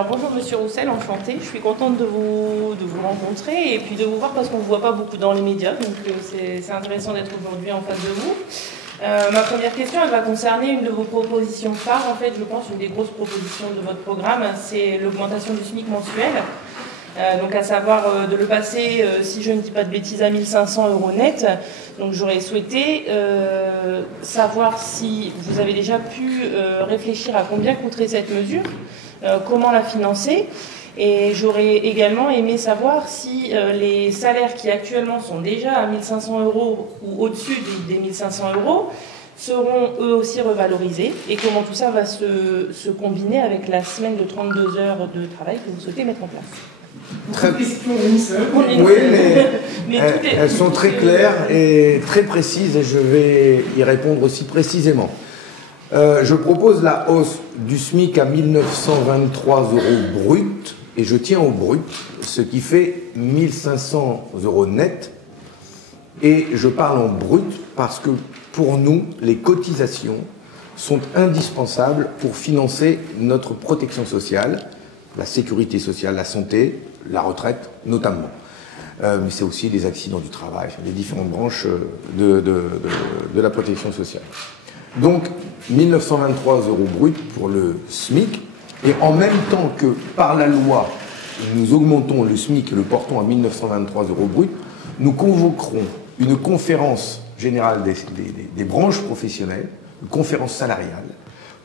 Alors bonjour Monsieur Roussel, enchantée. Je suis contente de vous rencontrer et puis de vous voir parce qu'on ne vous voit pas beaucoup dans les médias, donc c'est intéressant d'être aujourd'hui en face de vous. Ma première question, elle va concerner une de vos propositions phares. En fait, je pense une des grosses propositions de votre programme, c'est l'augmentation du SMIC mensuel. Donc à savoir de le passer, si je ne dis pas de bêtises, à 1 500 € net. Donc j'aurais souhaité savoir si vous avez déjà pu réfléchir à combien coûterait cette mesure, comment la financer. Et j'aurais également aimé savoir si les salaires qui actuellement sont déjà à 1 500 € ou au-dessus des 1 500 € seront eux aussi revalorisés et comment tout ça va se combiner avec la semaine de 32 heures de travail que vous souhaitez mettre en place. Très... Oui, mais elles sont très claires et très précises et je vais y répondre aussi précisément. Je propose la hausse du SMIC à 1 923 € brut, et je tiens au brut, ce qui fait 1 500 € net, et je parle en brut parce que pour nous, les cotisations sont indispensables pour financer notre protection sociale, la sécurité sociale, la santé, la retraite notamment. Mais c'est aussi les accidents du travail, les différentes branches de la protection sociale. Donc 1 923 € brut pour le SMIC, et en même temps que par la loi, nous augmentons le SMIC et le portons à 1 923 € brut, nous convoquerons une conférence générale des branches professionnelles, une conférence salariale,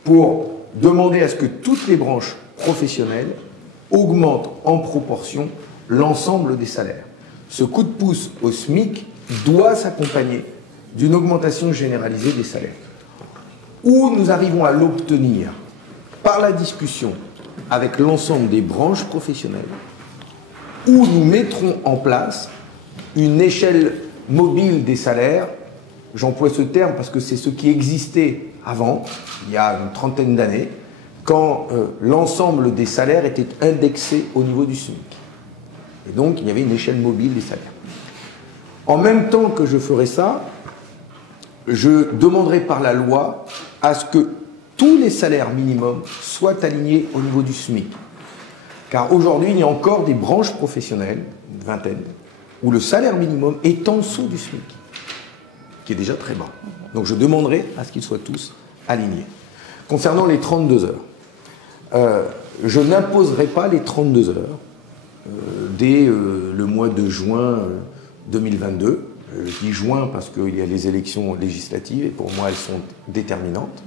pour demander à ce que toutes les branches professionnelles augmentent en proportion l'ensemble des salaires. Ce coup de pouce au SMIC doit s'accompagner d'une augmentation généralisée des salaires. Où nous arrivons à l'obtenir par la discussion avec l'ensemble des branches professionnelles, où nous mettrons en place une échelle mobile des salaires. J'emploie ce terme parce que c'est ce qui existait avant, il y a une trentaine d'années, quand l'ensemble des salaires était indexé au niveau du SMIC. Et donc, il y avait une échelle mobile des salaires. En même temps que je ferai ça, je demanderai par la loi à ce que tous les salaires minimums soient alignés au niveau du SMIC. Car aujourd'hui, il y a encore des branches professionnelles, une vingtaine, où le salaire minimum est en dessous du SMIC, qui est déjà très bas. Donc je demanderai à ce qu'ils soient tous alignés. Concernant les 32 heures, je n'imposerai pas les 32 heures dès le mois de juin 2022. Je dis juin parce qu'il y a les élections législatives et pour moi elles sont déterminantes.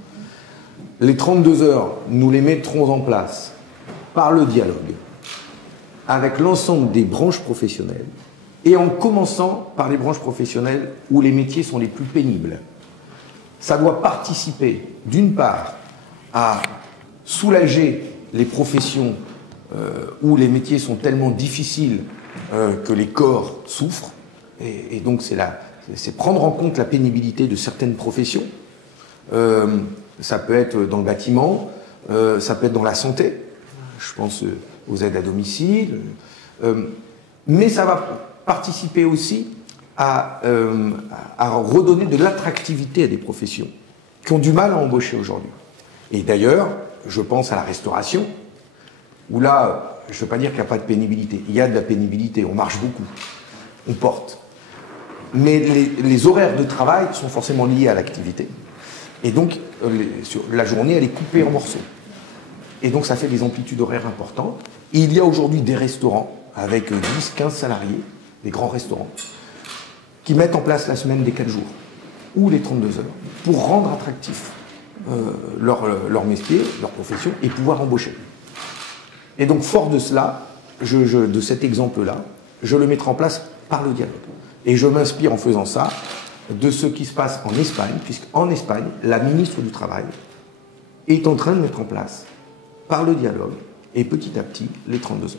Les 32 heures, nous les mettrons en place par le dialogue avec l'ensemble des branches professionnelles et en commençant par les branches professionnelles où les métiers sont les plus pénibles. Ça doit participer d'une part à soulager les professions où les métiers sont tellement difficiles que les corps souffrent. Et donc c'est prendre en compte la pénibilité de certaines professions. Ça peut être dans le bâtiment, ça peut être dans la santé, je pense aux aides à domicile, mais ça va participer aussi à redonner de l'attractivité à des professions qui ont du mal à embaucher aujourd'hui. Et d'ailleurs, je pense à la restauration, où là, je ne veux pas dire qu'il n'y a pas de pénibilité, il y a de la pénibilité, on marche beaucoup, on porte. Mais les horaires de travail sont forcément liés à l'activité. Et donc, la journée, elle est coupée en morceaux. Et donc, ça fait des amplitudes horaires importantes. Et il y a aujourd'hui des restaurants avec 10, 15 salariés, des grands restaurants, qui mettent en place la semaine des 4 jours, ou les 32 heures, pour rendre attractif leur métier, leur profession, et pouvoir embaucher. Et donc, fort de cela, de cet exemple-là, je le mettrai en place par le dialogue. Et je m'inspire en faisant ça de ce qui se passe en Espagne, puisqu'en Espagne, la ministre du Travail est en train de mettre en place, par le dialogue, et petit à petit, les 32 heures.